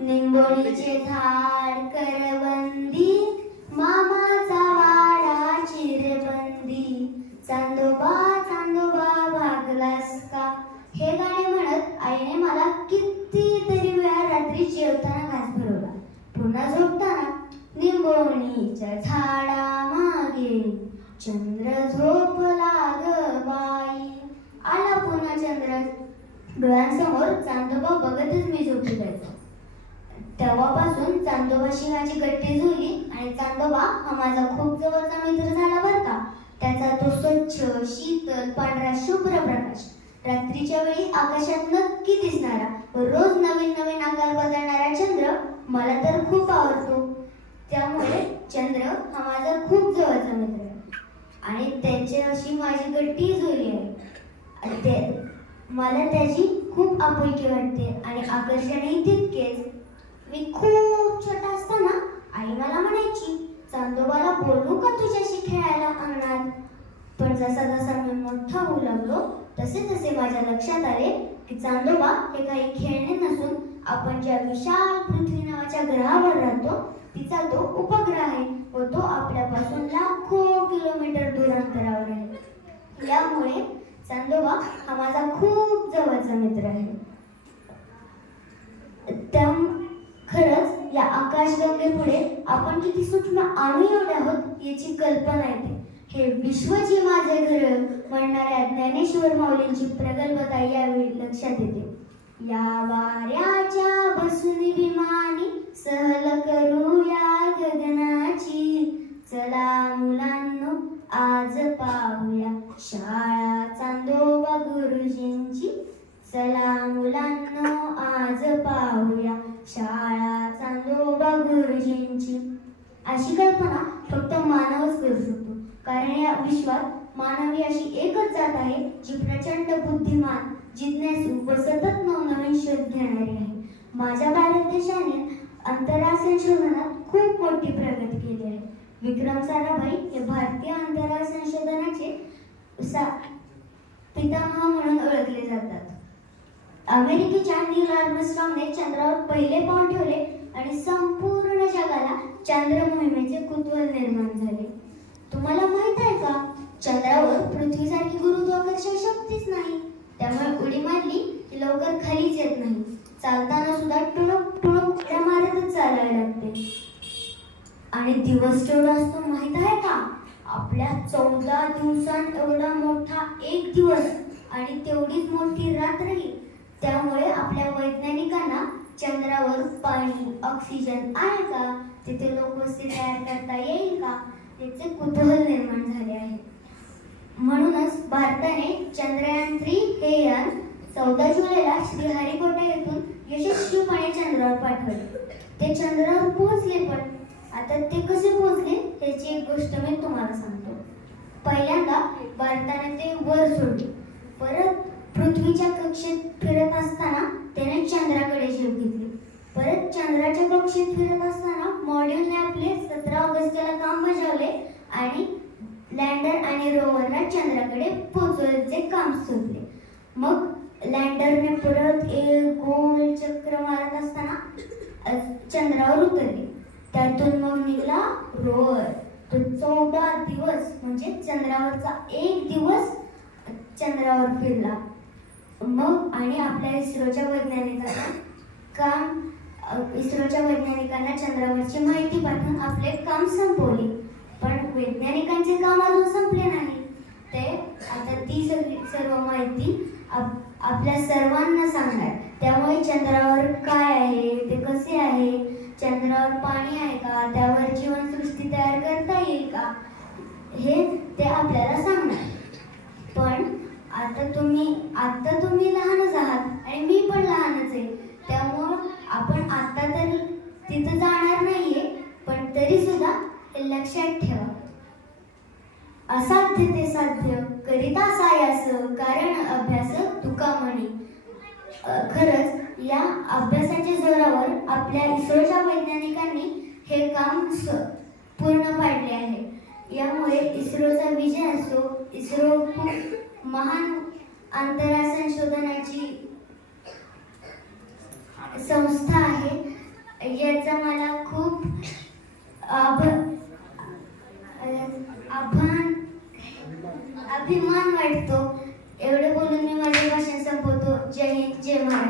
निंबोणीचे झाड करवंदी, मामाचा वाडा चिरबंदी, चांदोबा चांदोबा भागलास का. हे गाणे म्हणत आईने मला कितीतरी वेळा रात्री जेवताना घास भरवला. पुन्हा झोपताना निंबोणीच्या झाडा मागे चंद्र झोपला ग बाई. आला पुन्हा चंद्र. डोळ्यांसमोर चांदोबा बघतच मी झोपी जायचो. तेव्हापासून चांदोबाशी माझी गट्टी जुळली आणि चांदोबा हा माझा खूप जवळचा मित्र झाला बरं का. त्याचा तो स्वच्छ शीतल पांढरा शुभ्र प्रकाश, रात्रीच्या वेळी आकाशात नक्की दिसणारा व रोज नवीन नवीन आकार बदलणारा चंद्र मला तर खूप आवडतो. त्यामुळे चंद्र हा माझा खूप जवळचा मित्र आहे आणि त्याच्याशी माझी गट्टी जुळली आहे. मला त्याची खूप आपुलकी वाटते आणि आकर्षणही तितकेच. मी खूप छोटा असताना आई मला म्हणायची, चांदोबाला बोलू का तुझ्याशी खेळायला अंगणात. पण जसा जसा मी मोठा होऊ लागलो तसे तसे माझ्या लक्षात आले की चांदोबा हे काही खेळणे नसून आपण ज्या विशाल पृथ्वी नावाच्या ग्रहावर राहतो तिचा तो उपग्रह आहे व तो आपल्यापासून लाखो किलोमीटर दूर अंतरावर आहे. यामुळे चांदोबा हा माझा खूप जवळचा मित्र आहे. खरंच या आकाशगंगेपुढे आपण किती सूक्ष्म आणि एवढे आहोत याची कल्पना येते. हे विश्व जे माझे घर म्हणणाऱ्या ज्ञानेश्वर माऊलींची प्रगल्भता यावेळी लक्षात येते. या वाऱ्याच्या बसून विमानी सहल करूया गगनाची, चला मुलांनो आज पाहूया शाळा चांदोबा गुरुजींची, चला मुलांनो आज पाहूया शाळा चांदोबा गुरुजींची. अशी कल्पना फक्त मानवच करू शकतो, कारण या विश्वात मानवी अशी एकच जात आहे जी प्रचंड बुद्धिमान, जिज्ञासू व सतत नवनवीन शोध घेणारी आहे. माझ्या भारत देशाने अंतराळ संशोधनात खूप मोठी प्रगती केली आहे. विक्रम साराभाई हे भारतीय अंतराळ संशोधनाचे पितामह म्हणून ओळखले जातात. अमेरिकेच्या नील आर्मस्ट्रॉंगने चंद्रावर पहिले पाऊल ठेवले आणि संपूर्ण जगाला चंद्र मोहिमेचे कुतूहल निर्माण झाले. तुम्हाला माहित आहे का, चंद्रावर पृथ्वीसारखी गुरुत्वाकर्षण शक्तीच नाही. त्यामुळे उडी मारली की लवकर खालीच येत नाही. चालताना सुद्धा टुणूक टुणूक उड्या मारतच चालायला लागते. आणि दिवस केवढा असतो माहित आहे का? आपल्या 14 दिवसांत एवढा मोठा एक दिवस आणि तेवढीच मोठी रात्रही. त्यामुळे आपल्या वैज्ञानिकांना चंद्रावर पाणी, ऑक्सिजन आहे का, तिथे लोकवस्ती तयार करता येईल का, याचे कुतूहल निर्माण झाले आहे. म्हणूनच भारताने चंद्रयान-3 हे यान 14 जुलैला श्रीहरिकोटा येथून यशस्वीपणे चंद्रावर पाठवले. ते चंद्रावर पोहोचले, पण आता ते कसे पोहोचले याची एक गोष्ट मी तुम्हाला सांगतो. पहिल्यांदा भारताने ते वर सोडले, परत पृथ्वीच्या कक्षेत फिरत असताना त्याने चंद्राकडे झेप घेतली. परत चंद्राच्या कक्षेत फिरत असताना मॉड्यूलने आपले 17 ऑगस्टला काम बजावले आणि लँडर आणि रोवरला चंद्राकडे पोहोचवण्याचे काम सोडले. मग लँडरने परत एक गोल चक्र मारत असताना चंद्रावर उतरले. त्यातून मग निघाला रोवर. तो 14 दिवस म्हणजे चंद्रावरचा एक दिवस चंद्रावर फिरला. मग आणि आपल्या इस्रोच्या वैज्ञानिकांना चंद्रावरची माहिती पाठवून आपले काम संपवले. पण वैज्ञानिकांचे काम अजून संपले नाही. ते आता ती सर्व माहिती आपल्या सर्वांना सांगणार. त्यामुळे चंद्रावर काय आहे, ते कसे आहे, चंद्रावर पाणी आहे का, त्यावर जीवनसृष्टी तयार करता येईल का, हे ते आपल्याला सांगणार. पण आता तुम्ही लहानच आहात आणि मी पण लहानच आहे. त्यामुळं आपण आता तर तिथं जाणार नाहीये, पण तरी सुद्धा हे लक्षात ठेवा, असाध्य ते साध्य करिता सायास, कारण अभ्यास तुका म्हणी. खरंच या अभ्यासाच्या जोरावर आपल्या इस्रोच्या वैज्ञानिकांनी हे काम पूर्ण पाडले आहे. यामुळे इस्रोचा विजय असो. इस्रो खूप महान अंतराळ संशोधनाची संस्था आहे. याचा मला खूप अभिमान वाटतो.